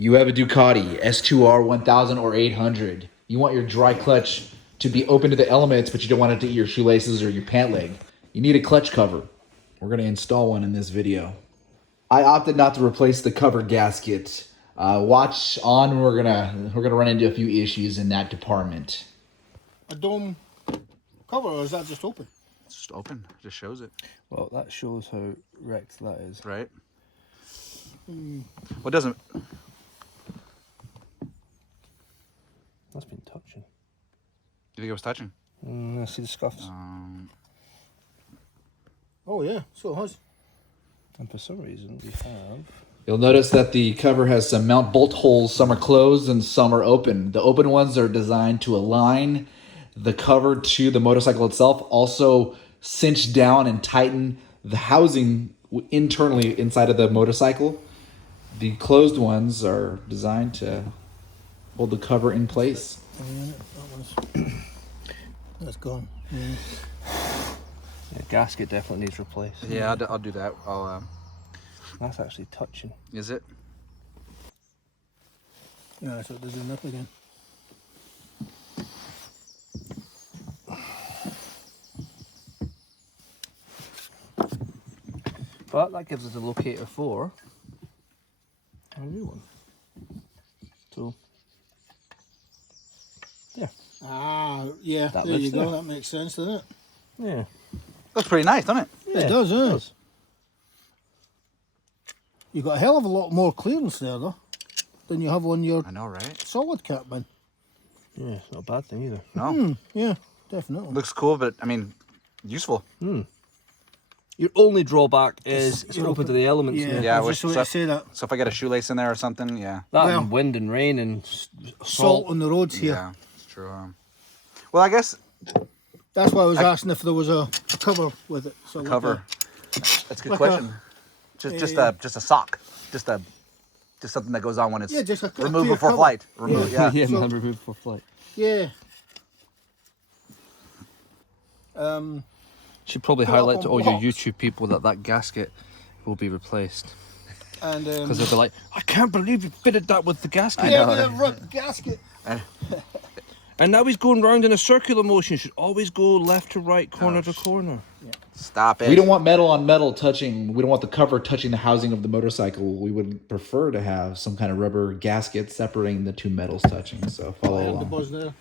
You have a Ducati S2R 1000 or 800. You want your dry clutch to be open to the elements, but you don't want it to eat your shoelaces or your pant leg. You need a clutch cover. We're going to install one in this video. I opted not to replace the cover gasket. Watch on. We're gonna run into a few issues in that department. A dome cover, or is that just open? It's just open. It just shows it. Well, that shows how wrecked that is. Right? What doesn't... That's been touching. You think it was touching? I see the scuffs. Oh yeah, so it has. And for some reason, we have... You'll notice that the cover has some mount bolt holes. Some are closed and some are open. The open ones are designed to align the cover to the motorcycle itself. Also cinch down and tighten the housing internally inside of the motorcycle. The closed ones are designed to hold the cover in place. That's gone. Yeah. Yeah, gasket definitely needs replaced. Yeah, I'll do that. That's actually touching. Is it? Yeah, so they're doing up again. But that gives us a locator for a new one. So, yeah. Ah, yeah, That there you lives go. there. That makes sense, doesn't it? Yeah. Looks pretty nice, doesn't it? Yeah, it does, yeah. You've got a hell of a lot more clearance there, though, than you have on your I know, right? solid cap, man. Yeah, it's not a bad thing either. No. Yeah, definitely. Looks cool, but, I mean, useful. Your only drawback is it's open to the elements. Yeah, Yeah, I was just about to say that. So if I get a shoelace in there or something, yeah. That Well, and wind and rain and Salt on the roads here. Yeah, it's true. Well, I guess That's why I was asking if there was a cover with it. So like cover. That's a good like question. Just a sock. Just something that goes on when it's Yeah, just a removed clear before cover. flight. Remove, yeah. yeah, So- never removed for flight. Yeah. Should probably Put it up highlight on to all your blocks. YouTube people that gasket will be replaced. And Because they'll be like, I can't believe you fitted that with the gasket. yeah, the root gasket. And now he's going round in a circular motion. You should always go left to right, corner to corner. Stop it. We don't want metal on metal touching. We don't want the cover touching the housing of the motorcycle. We would prefer to have some kind of rubber gasket separating the two metals touching. So follow I heard the along. buzz there.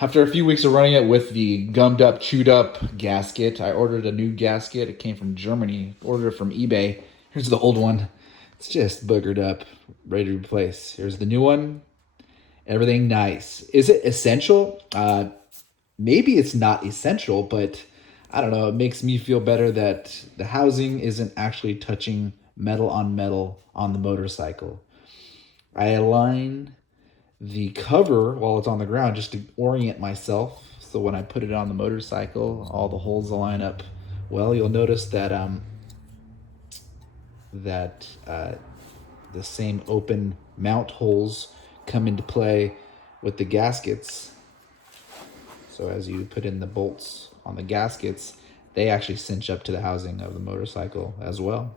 After a few weeks of running it with the gummed up, chewed up gasket, I ordered a new gasket. It came from Germany. Ordered it from eBay. Here's the old one. It's just boogered up, ready to replace. Here's the new one. Everything nice. Is it essential? Maybe it's not essential, but I don't know. It makes me feel better that the housing isn't actually touching metal on the motorcycle. I align the cover while it's on the ground just to orient myself, so when I put it on the motorcycle all the holes line up well. You'll notice that the same open mount holes come into play with the gaskets. So as you put in the bolts on the gaskets, they actually cinch up to the housing of the motorcycle as well.